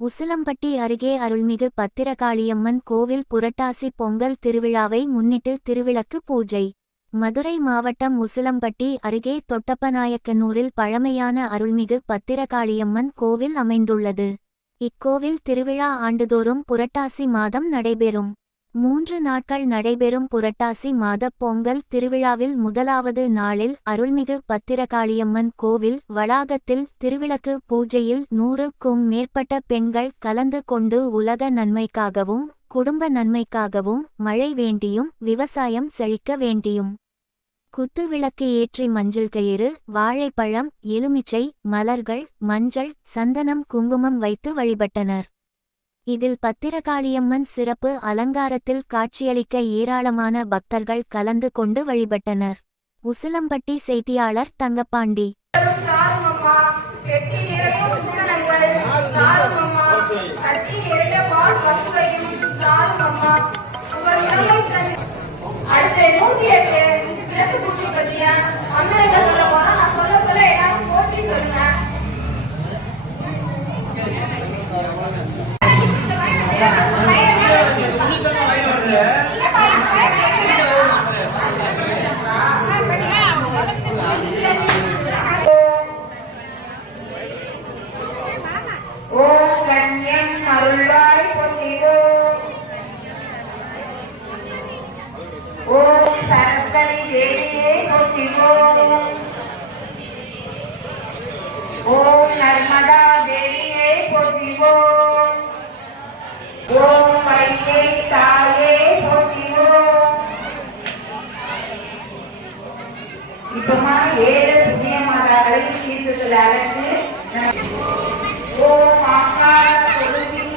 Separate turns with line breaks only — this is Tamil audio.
உசிலம்பட்டி அருகே அருள்மிகு பத்திரகாளியம்மன் கோவில் புரட்டாசி பொங்கல் திருவிழாவை முன்னிட்டு திருவிளக்கு பூஜை. மதுரை மாவட்டம் உசிலம்பட்டி அருகே தொட்டப்பநாயக்கனூரில் பழமையான அருள்மிகு பத்திரகாளியம்மன் கோவில் அமைந்துள்ளது. இக்கோவில் திருவிழா ஆண்டுதோறும் புரட்டாசி மாதம் நடைபெறும். மூன்று நாட்கள் நடைபெறும் புரட்டாசி மாத பொங்கல் திருவிழாவில் முதலாவது நாளில் அருள்மிகு பத்திரகாளியம்மன் கோவில் வளாகத்தில் திருவிளக்கு பூஜையில் நூறுக்கும் மேற்பட்ட பெண்கள் கலந்து கொண்டு உலக நன்மைக்காகவும் குடும்ப நன்மைக்காகவும் மழை வேண்டியும் விவசாயம் செழிக்க வேண்டியும். குத்து விளக்கு ஏற்றி மஞ்சள் கயிறு வாழைப்பழம் எலுமிச்சை மலர்கள் மஞ்சள் சந்தனம் குங்குமம் வைத்து வழிபட்டனர். இதில் பத்திரகாளியம்மன் சிறப்பு அலங்காரத்தில் காட்சியளிக்க ஏராளமான பக்தர்கள் கலந்து கொண்டு வழிபட்டனர். உசிலம்பட்டி செய்தியாளர் தங்கப்பாண்டி.
ஏழு புண்ணிய மாதாக்களை தீர்த்தத்தில் அழைத்து ஓம் ஆகார சொருகினி